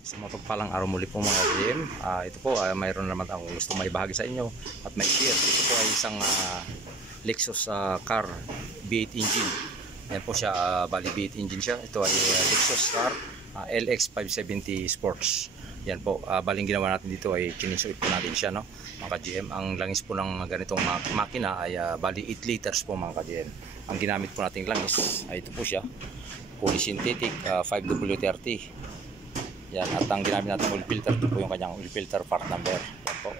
Sa mapagpalang araw muli po mga GM, ito po mayroon naman akong gusto maibahagi sa inyo at may share. Ito po ay isang Lexus car V8 engine. Yan po siya, bali V8 engine siya. Ito ay Lexus car LX 570 Sports. Yan po, baling ginawa natin dito ay chininsuit po natin siya, no mga GM. Ang langis po ng ganitong makina ay bali 8 liters po mga GM. Ang ginamit po nating langis ay ito po siya, polysynthetic 5W30. Yan, at ang ginamit natin oil filter, ito po yung kanyang oil filter part number. Yan po,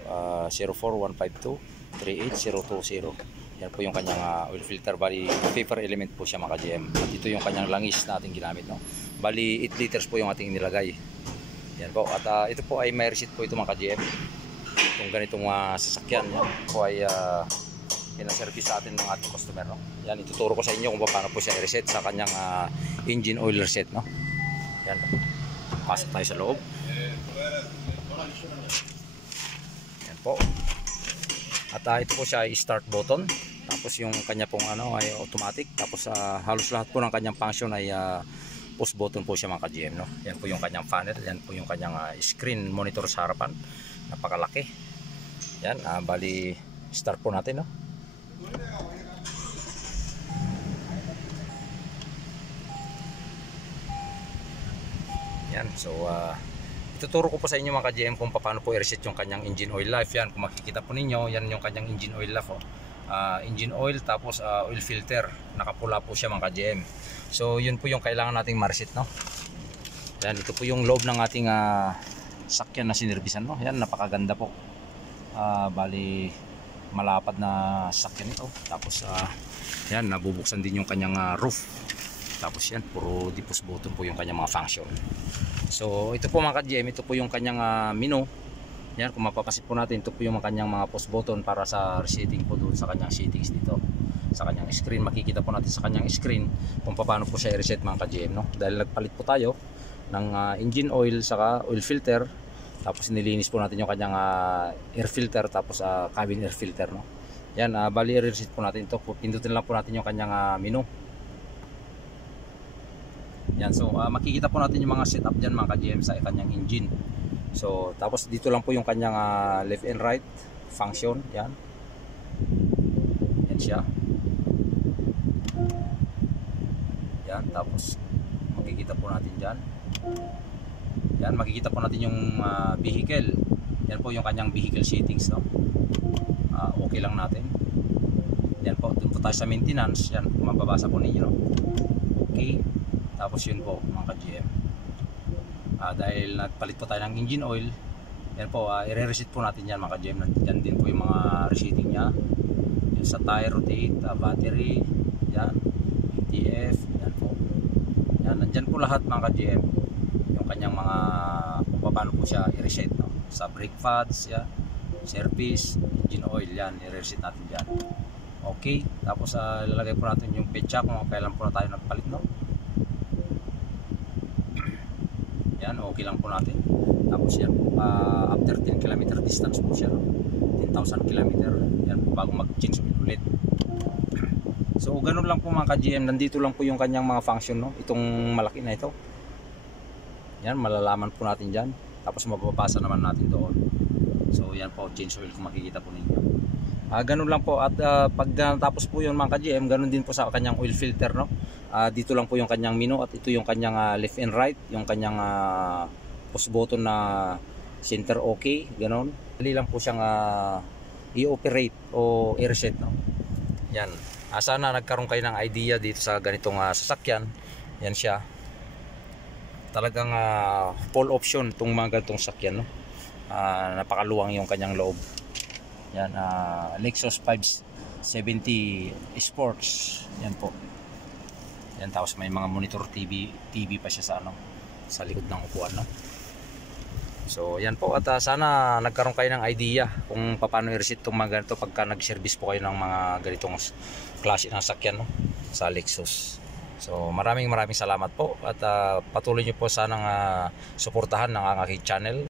04152-38020. Yan po yung kanyang oil filter. Bali, paper element po siya mga GM. At ito yung kanyang langis na ating ginamit, no? Bali, 8 liters po yung ating nilagay. Yan po, at ito po ay may receipt po ito mga GM. Itong ganitong sasakyan, yan po ay pinaservice sa atin ng ating customer, no? Yan, ituturo ko sa inyo kung paano po siya i-reset sa kanyang engine oil reset, no? Yan po. Pasok tayo sa loob. Yan po. At ito po siya ay start button. Tapos yung kanya pong ay automatic. Tapos halos lahat po ng kanyang function ay push button po siya mga ka-GM, no? Yan po yung kanyang panel. Yan po yung kanyang screen monitor sa harapan. Napakalaki. Yan, bali start po natin, no? Yan, so ituturo ko po sa inyo mga ka-GM kung paano po i-reset yung kanyang engine oil life. Yan, kung makikita po ninyo, yan yung kanyang engine oil life, engine oil, tapos oil filter, nakapula po siya mga ka-GM. So yun po yung kailangan nating ma-reset, no? Yan, ito po yung loob ng ating sakyan na sinerbisan, no? Yan, napakaganda po. Bali malapad na sakyan ito. Tapos yan, nabubuksan din yung kanyang roof. Tapos yan, puro di-push button po yung kanyang mga function. So ito po mga ka-GM, ito po yung kanyang menu. Yan, kung mapapasit po natin, ito po yung kanyang mga push button para sa resetting po doon sa kanyang settings dito. Sa kanyang screen, makikita po natin sa kanyang screen kung paano po siya i-reset mga ka-GM, no? Dahil nagpalit po tayo ng engine oil saka oil filter. Tapos nilinis po natin yung kanyang air filter, tapos cabin air filter, no? Yan, bali i-reset po natin ito. Pindutin lang po natin yung kanyang menu. Yan, so makikita po natin yung mga setup dyan mga ka-GM sa kanyang engine. So tapos dito lang po yung kanyang left and right function. Yan, yan siya. Yan, tapos makikita po natin dyan. Yan, makikita po natin yung vehicle. Yan po yung kanyang vehicle settings, no? Okay lang natin. Yan po, dun po tayo sa maintenance. Yan, mababasa po ninyo, no? Okay. Tapos yun po mga ka-GM, dahil nagpalit po tayo ng engine oil, yan po, i-reset po natin yan mga ka-GM. Yan din po yung mga resetting nya. Yan sa tire rotate, battery, yan, ETF, yan po. Yan, nandyan po lahat mga ka-GM, yung kanyang mga kung paano po siya i-reset, no? Sa brake pads, yan, service, engine oil, yan, i-reset natin dyan. Okay, tapos lalagay po natin yung petsa kung kailan po na tayo nagpalit, no? Yan, okay lang po natin. Tapos yan, after 10 km distance po siya, no? 10,000 km, yan po, bago mag-change ulit. So ganun lang po mga ka-GM, nandito lang po yung kanyang mga function, no? Itong malaki na ito. Yan, malalaman po natin dyan. Tapos mapapasa naman natin doon. So yan po, change oil kung makikita po ninyo. Ganun lang po. At pag natapos po yun mga ka-GM, ganun din po sa kanyang oil filter, no? Dito lang po yung kanyang menu, at ito yung kanyang left and right, yung kanyang push button na center okay, ganun. Dali lang po siyang i-operate o i-reset, no? Yan. Sana nagkaroon kayo ng idea dito sa ganitong sasakyan. Yan siya. Talagang full option itong mga ganitong sasakyan, no? Napakaluwang yung kanyang loob. Yan, Lexus 570 Sports. Yan po. Yan, tapos may mga monitor TV pa siya sa sa likod ng upuan, no? So yan po, at sana nagkaroon kayo ng idea kung paano i-reset itong mga ganito pagka nag-service po kayo ng mga ganitong klase ng sakyan, no? Sa Lexus. So maraming salamat po, at patuloy nyo po sanang suportahan ng aking channel.